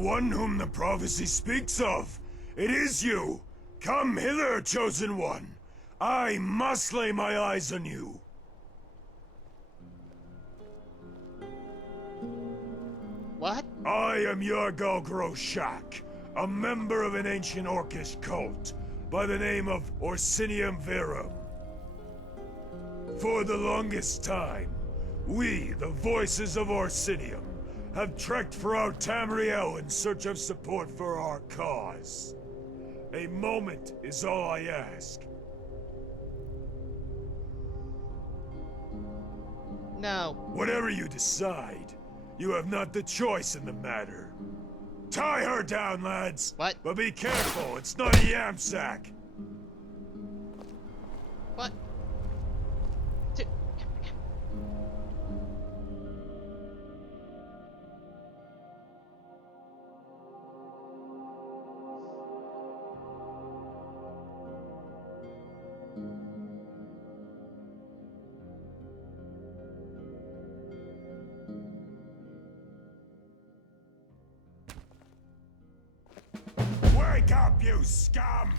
one whom the prophecy speaks of. It is you. Come hither, chosen one. I must lay my eyes on you. What? I am Yargal Groshak, a member of an ancient Orcish cult by the name of Orsinium Verum. For the longest time, we, the voices of Orsinium, have trekked throughout Tamriel in search of support for our cause. A moment is all I ask. No. Whatever you decide, you have not the choice in the matter. Tie her down, lads! What? But be careful, it's not a yam sack! What? Wake up, you scum!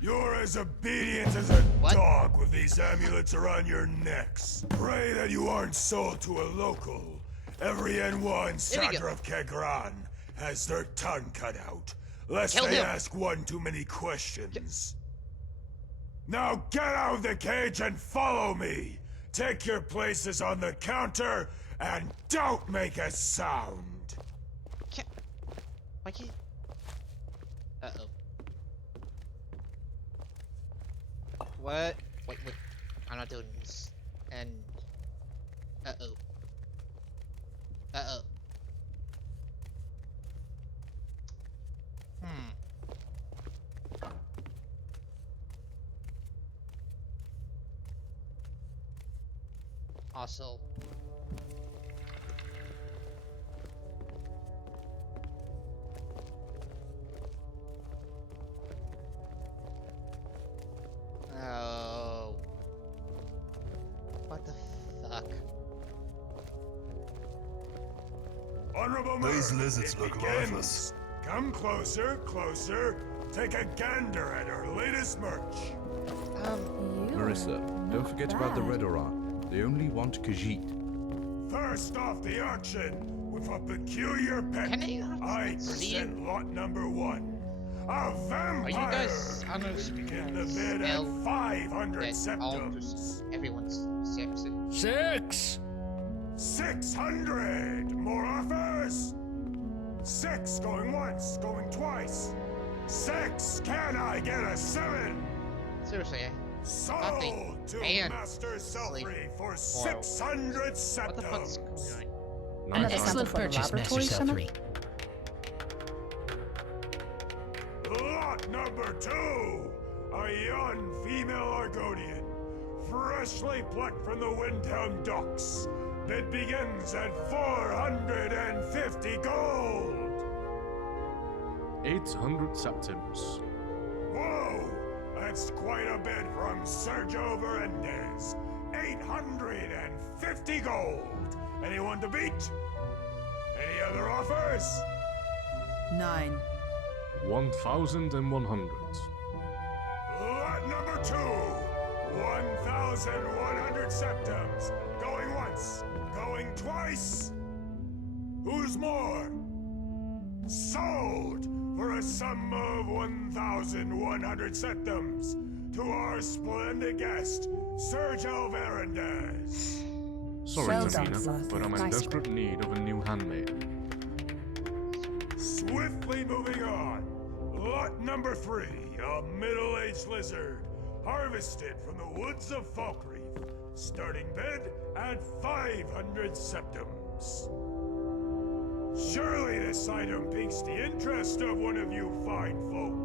You're as obedient as a dog with these amulets around your necks. Pray that you aren't sold to a local. Every N1 in Sadrith Kegran has their tongue cut out, lest they ask one too many questions. Now get out of the cage and follow me! Take your places on the counter, and don't make a sound! Why can't... Uh-oh. What? Wait, I'm not doing this. And... Uh-oh. Uh-oh. Also... Oh. What the fuck? Honorable These Mer, lizards it look begins. lifeless. Come closer, closer. Take a gander at our latest merch. Marissa, don't forget about the Red Aura. They only want Khajiit. First off the auction, with a peculiar pet, I present lot number 1. A vampire! Are you guys in the bid at 500 septums. Everyone's sexy. 600! More offers? 6 going once, going twice. 6! Can I get a 7? Seriously, Sold to Master Ch.3 for 600 septums. What the fuck's going on? An excellent purchase, Master Ch.3. Lot number 2! A young female Argonian, freshly plucked from the Windhelm docks. Bid begins at 450 gold! 800 septums. Whoa! That's quite a bid from Sergio Verendez. 850 gold! Anyone to beat? Any other offers? 9. 1,100. Lot number 2! 1,100 septums. Going once, going twice. Who's more? Sold for a sum of 1,100 septums to our splendid guest, Sergio Verendez. Sorry, Tamina, but I'm in desperate need of a new handmaid. Swiftly moving on. Lot number 3, a middle-aged lizard, harvested from the woods of Falkreath. Starting bid at 500 septums. Surely this item piques the interest of one of you fine folk.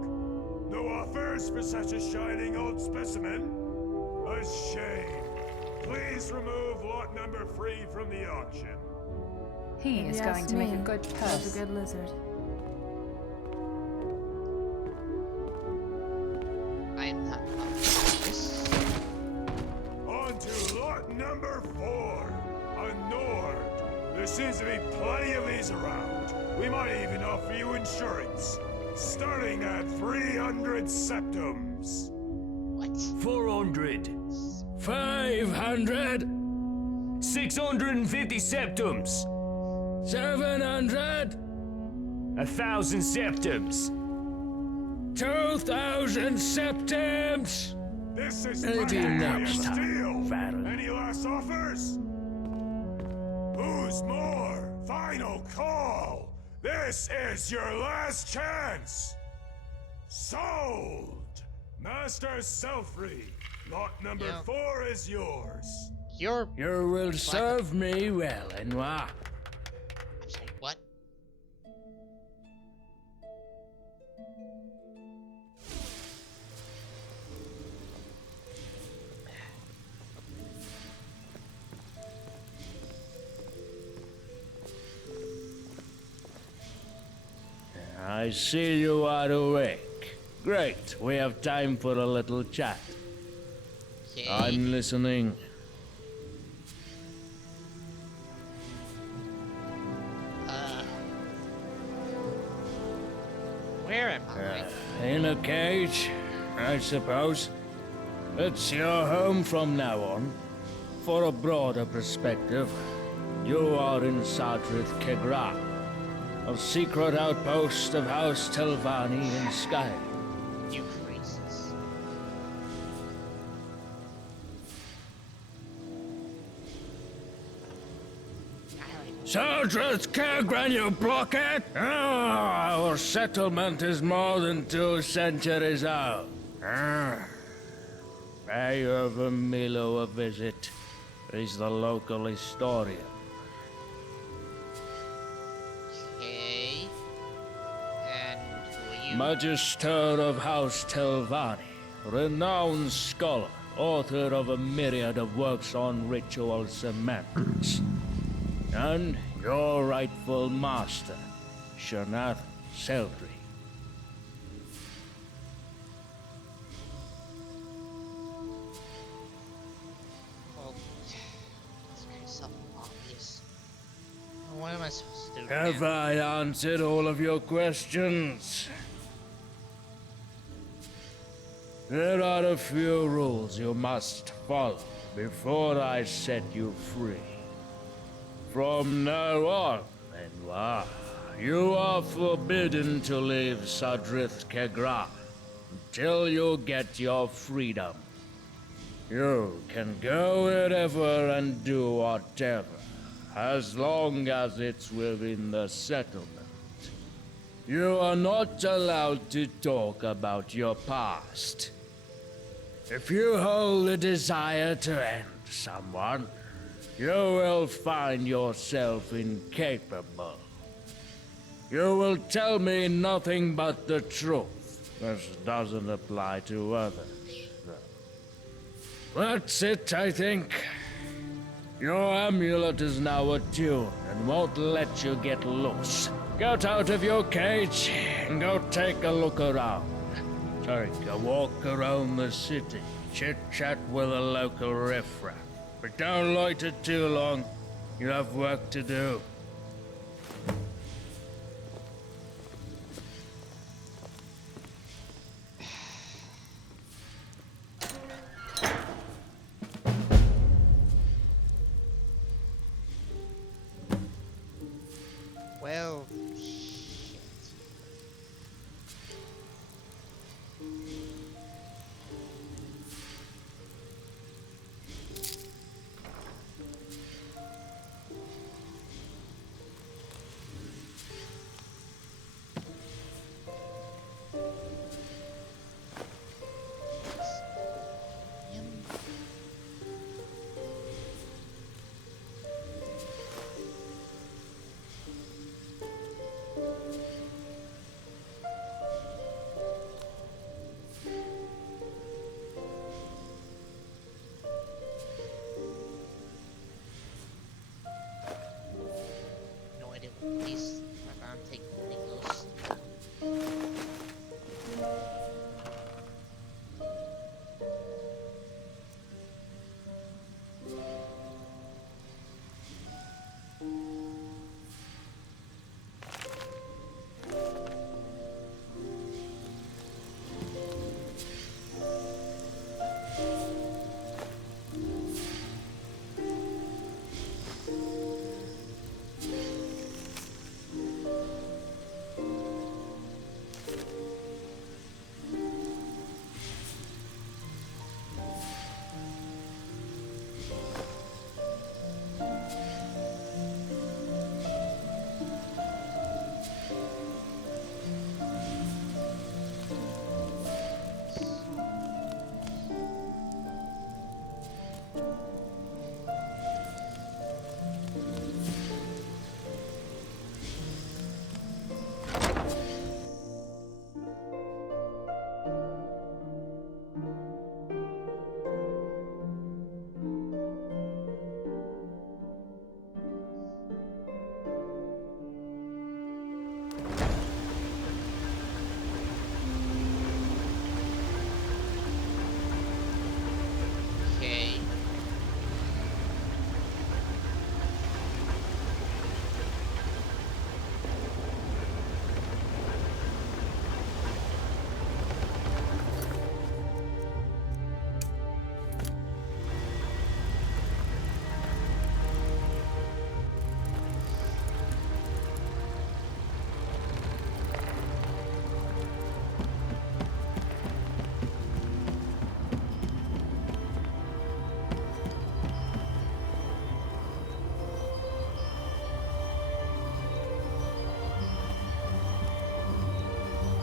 No offers for such a shining old specimen? A shame. Please remove lot number 3 from the auction. He is going to make a good purse. A good lizard. I'm not. On to lot number 4, a Nord. There seems to be plenty of these around. We might even offer you insurance, starting at 300 septums. What? 400. 500. 650 septums. 700. 1,000 septums. 2,000 septums. This is Maybe practically a next time, steal. Varel. Any last offers? Who's more? Final call. This is your last chance. Sold. Master Ch.3. Lot number Yeah. 4 is yours. You're. You will serve me well, Enoi. I'm sorry, what? I see you are awake. Great, we have time for a little chat. Okay. I'm listening. Where am I? In a cage, I suppose. It's your home from now on. For a broader perspective, you are in Sadrith, Kegran, a secret outpost of House Telvanni in Skyrim. You crazies. Sadrith, Kegran, you blockhead! Our settlement is more than 2 centuries old. Pay Milo a visit. He's the local historian. Okay. And who are you? Magister of House Telvanni, renowned scholar, author of a myriad of works on ritual semantics. And your rightful master, Ch.3. Well, it's very self-obvious. What am I supposed to do Have now? I answered all of your questions? There are a few rules you must follow before I set you free. From now on, Enoi, you are forbidden to leave Sadrith Kegran until you get your freedom. You can go wherever and do whatever, as long as it's within the settlement. You are not allowed to talk about your past. If you hold a desire to end someone, you will find yourself incapable. You will tell me nothing but the truth. This doesn't apply to others, though. That's it, I think. Your amulet is now attuned and won't let you get loose. Get out of your cage and go take a look around. Take a walk around the city, chit-chat with a local riffraff. But don't loiter too long. You have work to do. Well, shit.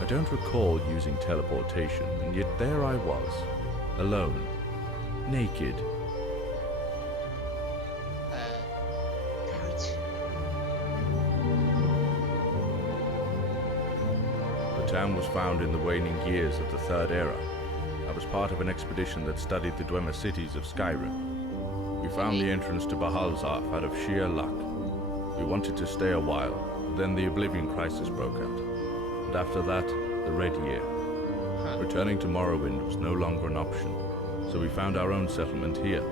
I don't recall using teleportation, and yet there I was, alone, naked. Good. The town was found in the waning years of the Third Era. I was part of an expedition that studied the Dwemer cities of Skyrim. We found the entrance to Bahalzarth out of sheer luck. We wanted to stay a while, but then the Oblivion Crisis broke out. And after that, the Red Year. Returning to Morrowind was no longer an option, so we found our own settlement here.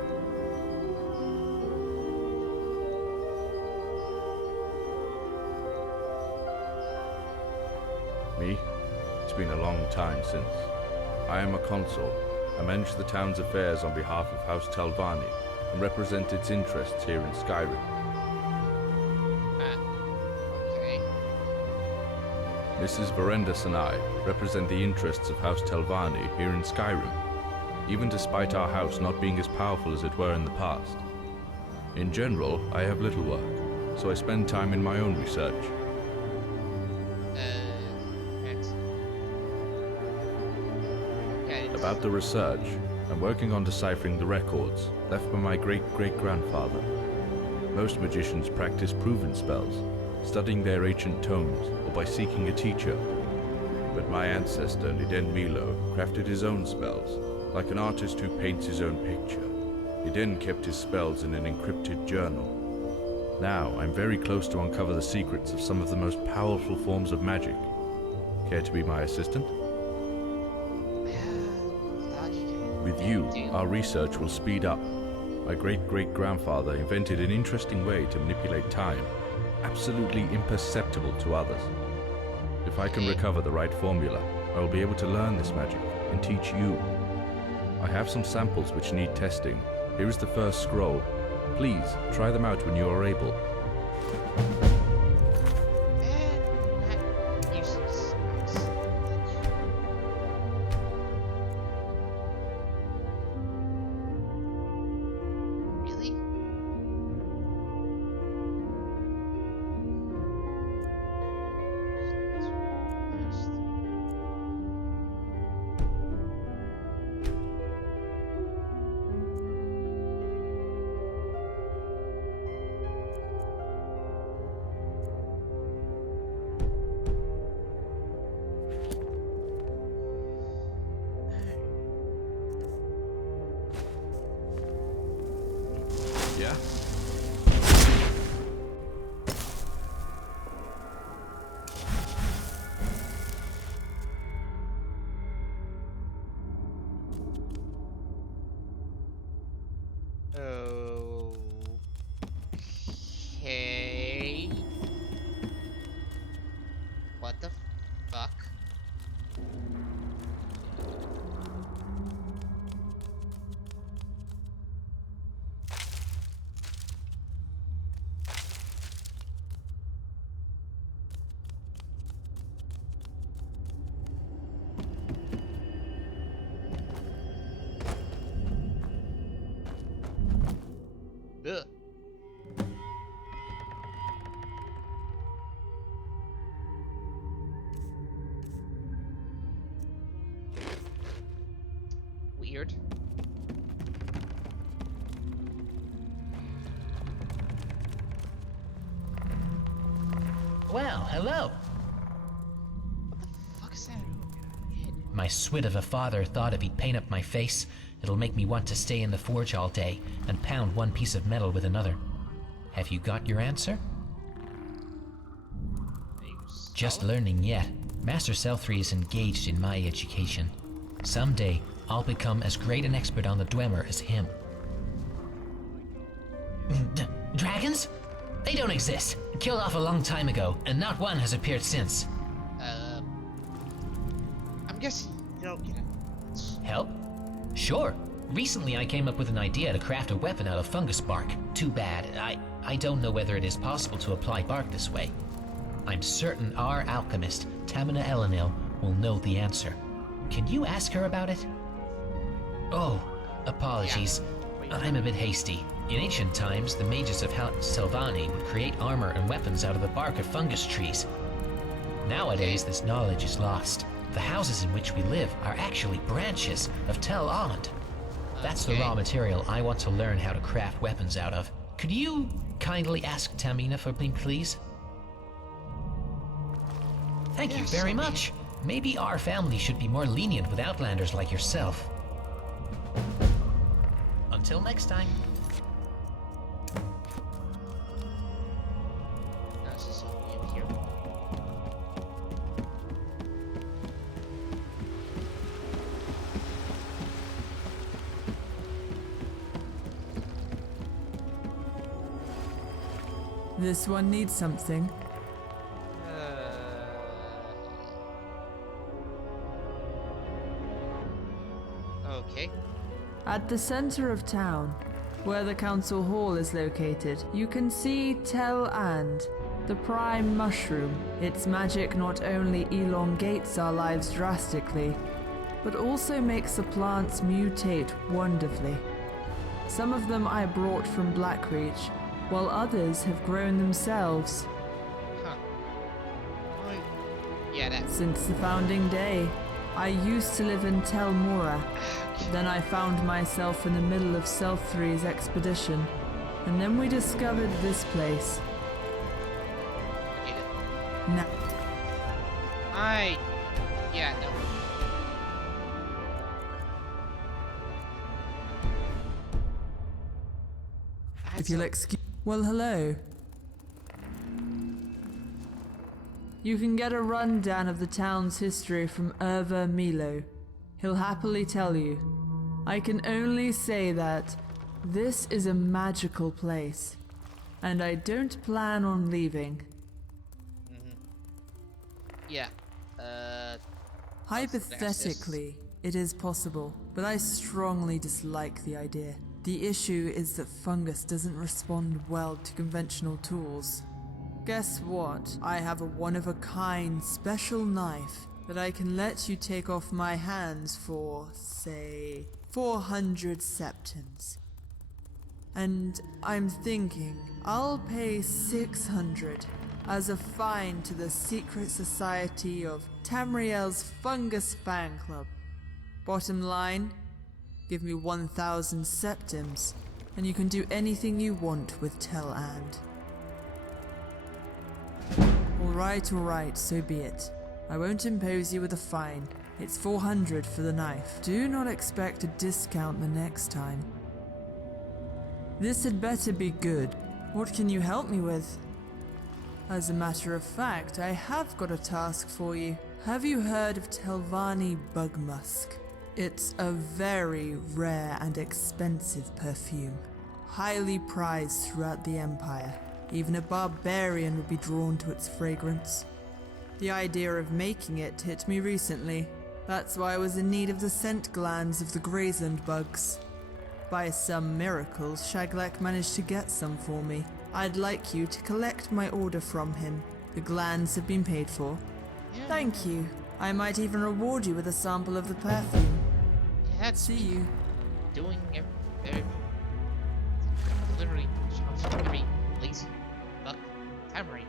Me? It's been a long time since. I am a consul. I manage the town's affairs on behalf of House Telvanni and represent its interests here in Skyrim. Okay. Mrs. Verendus and I represent the interests of House Telvanni here in Skyrim, even despite our house not being as powerful as it were in the past. In general, I have little work, so I spend time in my own research. About the research, I'm working on deciphering the records left by my great-great-grandfather. Most magicians practice proven spells, studying their ancient tomes or by seeking a teacher. But my ancestor, Niden Milo, crafted his own spells, like an artist who paints his own picture. Niden kept his spells in an encrypted journal. Now, I'm very close to uncover the secrets of some of the most powerful forms of magic. Care to be my assistant? With you, our research will speed up. My great-great-grandfather invented an interesting way to manipulate time, absolutely imperceptible to others. If I can recover the right formula, I will be able to learn this magic and teach you. I have some samples which need testing. Here is the first scroll. Please, try them out when you are able. Yeah? Okay. What the fuck? Ugh. Weird. Well, hello. What the fuck is that? My swit of a father thought if he'd paint up my face, it'll make me want to stay in the forge all day and pound one piece of metal with another. Have you got your answer? Just learning yet. Master Ch.3 is engaged in my education. Someday, I'll become as great an expert on the Dwemer as him. Dragons? They don't exist. Killed off a long time ago, and not one has appeared since. I'm guessing you don't get it. Help? Sure. Recently I came up with an idea to craft a weapon out of fungus bark. Too bad. I don't know whether it is possible to apply bark this way. I'm certain our alchemist, Tamina Elenil, will know the answer. Can you ask her about it? Oh, apologies. Yeah. I'm a bit hasty. In ancient times, the mages of House Telvanni would create armor and weapons out of the bark of fungus trees. Nowadays, this knowledge is lost. The houses in which we live are actually branches of Tel Ond. That's the raw material I want to learn how to craft weapons out of. Could you kindly ask Tamina for me, please? Thank you very much. Maybe our family should be more lenient with outlanders like yourself. Until next time. This is something in here. This one needs something. Okay. At the center of town, where the council hall is located, you can see Tel And, the prime mushroom. Its magic not only elongates our lives drastically, but also makes the plants mutate wonderfully. Some of them I brought from Blackreach, while others have grown themselves. Huh. Yeah, that's... Since the founding day, I used to live in Tel Mora. Then I found myself in the middle of Ch.3's expedition, and then we discovered this place. Now, Yeah, no. if you'll excuse... Well, hello. You can get a rundown of the town's history from Erva Milo. He'll happily tell you. I can only say that this is a magical place, and I don't plan on leaving. Yeah. Hypothetically, it is possible, but I strongly dislike the idea. The issue is that fungus doesn't respond well to conventional tools. Guess what? I have a one-of-a-kind special knife that I can let you take off my hands for, say, 400 septims. And I'm thinking I'll pay 600 as a fine to the secret society of Tamriel's Fungus Fan Club. Bottom line, give me 1,000 septims, and you can do anything you want with Tel And. Alright, so be it. I won't impose you with a fine. It's 400 for the knife. Do not expect a discount the next time. This had better be good. What can you help me with? As a matter of fact, I have got a task for you. Have you heard of Telvanni bug musk? It's a very rare and expensive perfume, highly prized throughout the Empire. Even a barbarian would be drawn to its fragrance. The idea of making it hit me recently. That's why I was in need of the scent glands of the Graysland bugs. By some miracle, Shaglek managed to get some for me. I'd like you to collect my order from him. The glands have been paid for. Yeah. Thank you. I might even reward you with a sample of the perfume. Yeah, that's See you. doing every literally sounds very lazy. But Tamari.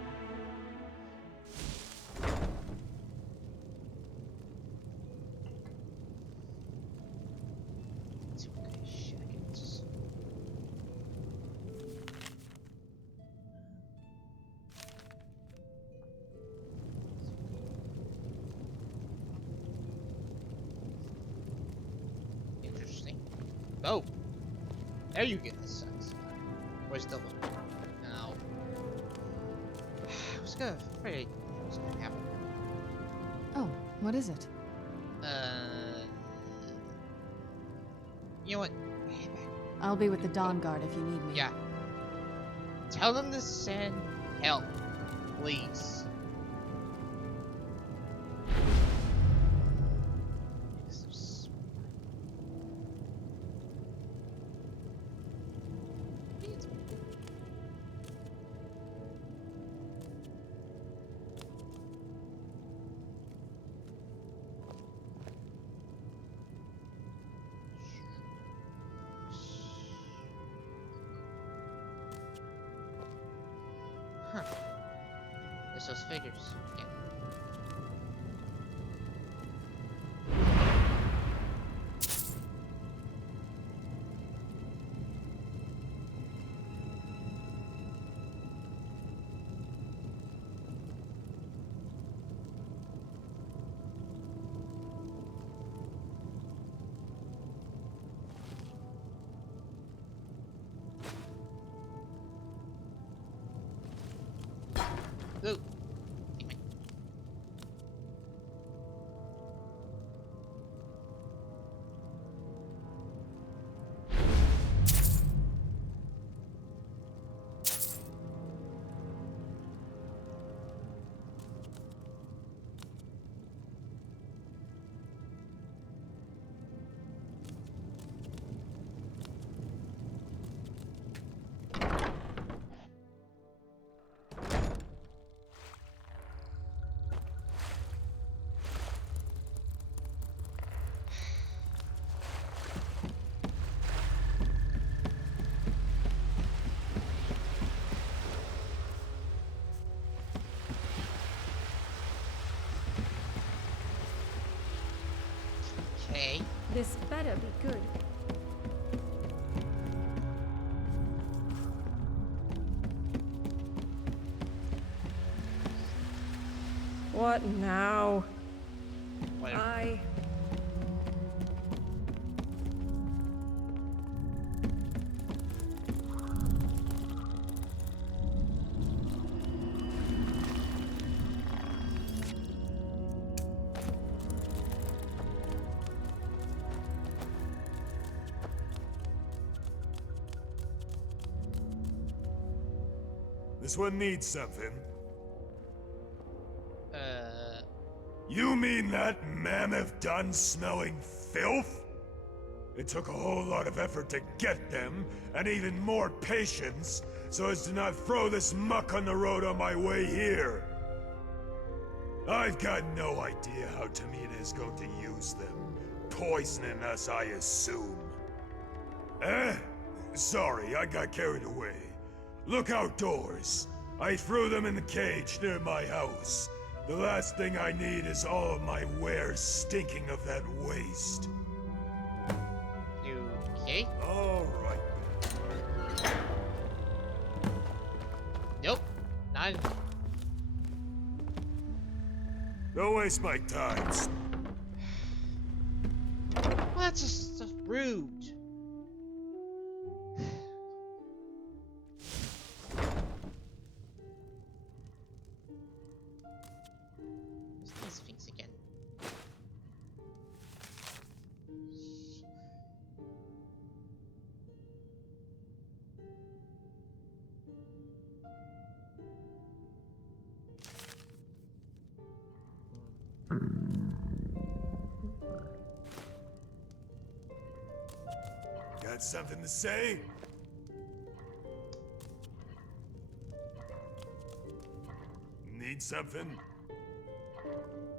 Interesting. Oh, there you get the sense. Where's the look? Now, I was gonna afraid it was gonna happen. Oh, what is it? You know what? I'll be with the Dawn Guard if you need me. Yeah. Tell them to send help, please. Huh. There's those figures. Yeah. This better be good. What now? Whatever. This one needs something. Uh, You mean that mammoth dun-smelling filth? It took a whole lot of effort to get them, and even more patience, so as to not throw this muck on the road on my way here. I've got no idea how Tamina is going to use them. Poisoning us, I assume. Sorry, I got carried away. Look outdoors. I threw them in the cage near my house. The last thing I need is all of my wares stinking of that waste. you okay? All right. Nope. Not. Don't waste my time. Well, that's just rude. What's these things again? Got something to say? Need something?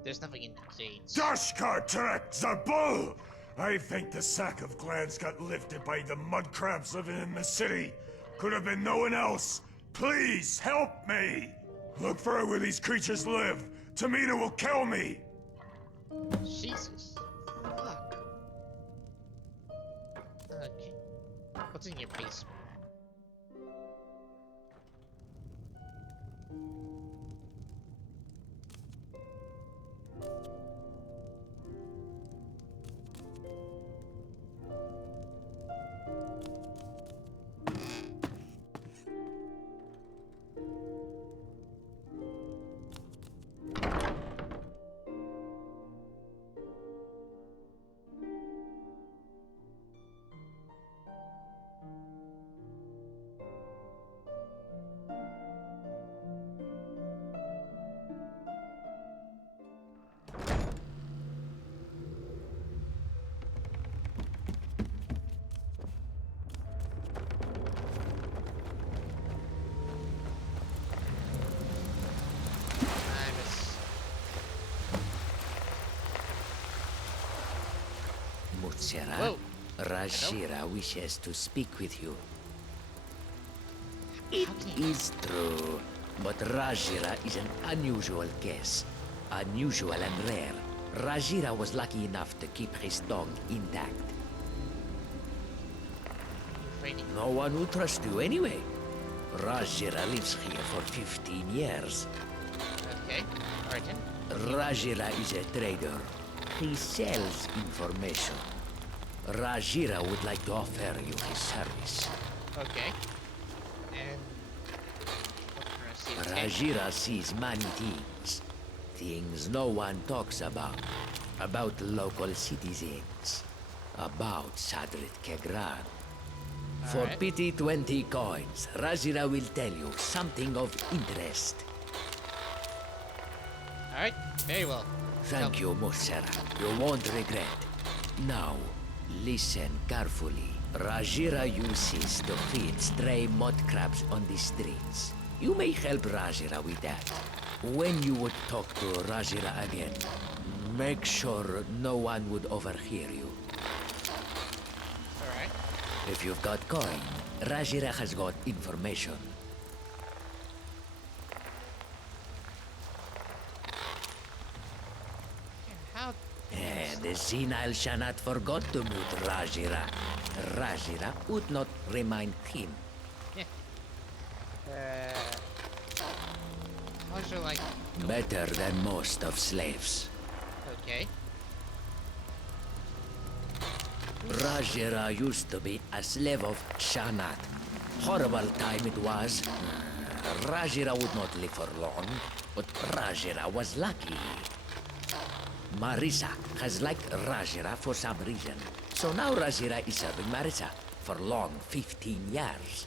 There's nothing in that cage. Ch.3 Zabul! I think the sack of glands got lifted by the mud crabs living in the city. Could have been no one else. Please help me! Look for where these creatures live. Tamina will kill me! Jesus. Fuck. Okay. What's in your basement? Mutsera, Whoa. Rajira wishes to speak with you. It How can you- is true, but Rajira is an unusual case. Unusual and rare. Rajira was lucky enough to keep his tongue intact. Frightening. No one would trust you anyway. Rajira lives here for 15 years. Okay. Alright then. Rajira is a trader. He sells information. Rajira would like to offer you his service. Okay. And what can I see? Okay. Rajira sees many things. Things no one talks about. About local citizens. About Sadrith Kegran. For Alright. pity 20 coins, Rajira will tell you something of interest. Alright. Very well. Thank you, Mutsera. You won't regret. Now, listen carefully. Rajira uses to feed stray mud crabs on the streets. You may help Rajira with that. When you would talk to Rajira again, make sure no one would overhear you. Alright. If you've got coin, Rajira has got information. How The senile Shanat forgot to mute Rajira. Rajira would not remind him. How's your like? Better than most of slaves. Okay. Rajira used to be a slave of Shanat. Horrible time it was. Rajira would not live for long, but Rajira was lucky. Marisa has liked Rajira for some reason. So now Rajira is serving Marisa for long 15 years.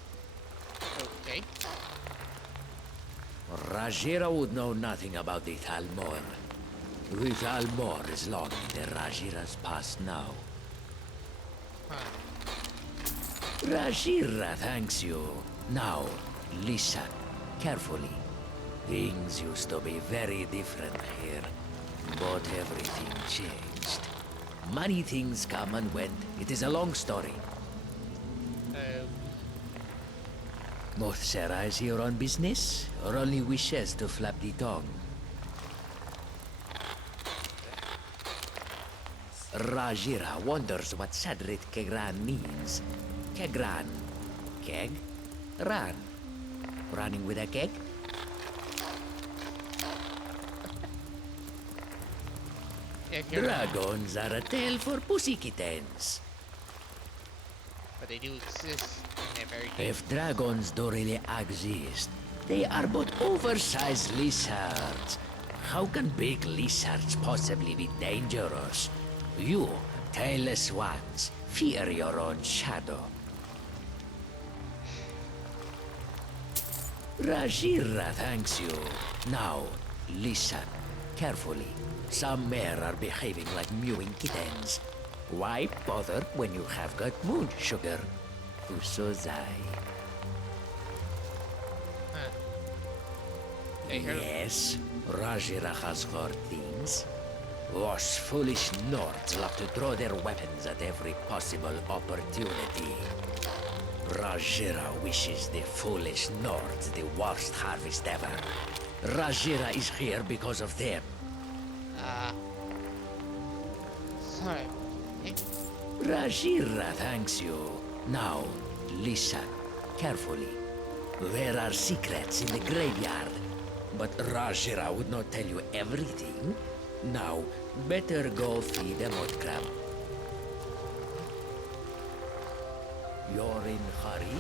Okay. Rajira would know nothing about the Thalmor. The Thalmor is long in the Rajira's past now. Huh. Rajira thanks you. Now, listen carefully. Things used to be very different here, but everything changed. Many things come and went. It is a long story. Mothsera is here on business, or only wishes to flap the tongue? Rajira wonders what Sadrith Kegran means. Kegran. Keg? Ran. Running with a keg? Dragons are a tale for pussy kittens. But they do exist, and they're very good. If dragons don't really exist, they are but oversized lizards. How can big lizards possibly be dangerous? You, tailless ones, fear your own shadow. Rajira thanks you. Now, listen carefully. Some men are behaving like mewing kittens. Why bother when you have got moon sugar? Usozai. Yes, Rajira has heard things. Those foolish Nords love to throw their weapons at every possible opportunity. Rajira wishes the foolish Nords the worst harvest ever. Rajira is here because of them. Sorry. Rajira thanks you. Now, listen carefully. There are secrets in the graveyard, but Rajira would not tell you everything. Now, better go feed a mud crab. You're in hurry?